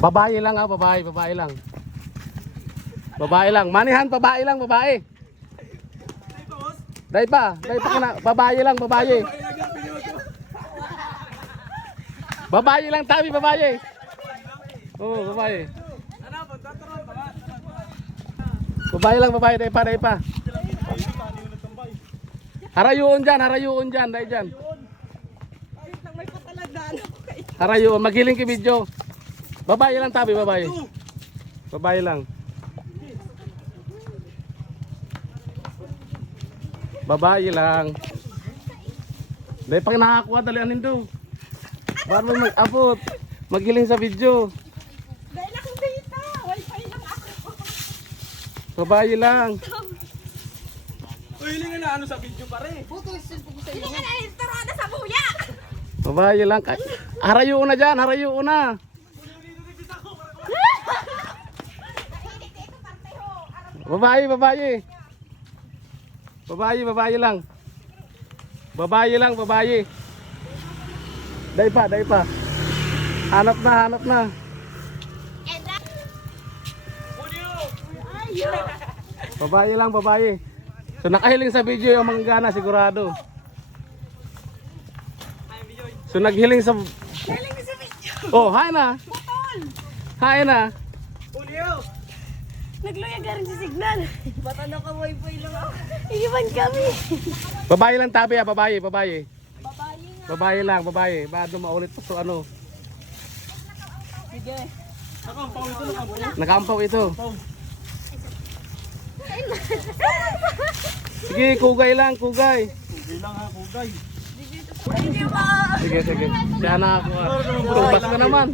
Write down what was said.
Babae lang ha, babae, babae lang. Babae lang. Manihan, babae lang, babae. Dahil pa kina, babae lang, babae. Babae lang tabi, babae. Oh, babae. Babae lang, babae, dahil pa. Harayuon dyan, dahil dyan. Harayuon, maghiling ki video. Babae lang tabi, babae. Babae lang. Babae lang. Dahil pag nakakuha, dalian nindo. Para mo mag-abot. Maghiling sa video. Dahil akong data. Wi-Fi lang ako. Babae lang. Uy, hilingan na ano sa video pare. Hindi ka na intorada sa buya. Babae lang. Harayuon na dyan, harayuon na. Babae, babae. Babae, babae lang. Babae lang, babae. Dahil pa. Hanap na. Babae lang, babae. So nakahiling sa video yung manggana sigurado. So naghiling sa... Galing sa video. Oh, hi na. Putol. Hi na. Julio! Nagluya ka rin sa signal. Bata na ka Wi-Fi lang ako. Iiwan kami. Babae lang tabi ah, babae. Babae nga. Babae lang, babae. Bado maulit pa so ano. Sige. Nakampaw ito, nakampaw. Nakampaw ito. Sige, kugay lang, kugay. Kugay lang ha, kugay. Sige ba? Sige. Siya na ako. Tubas ka naman.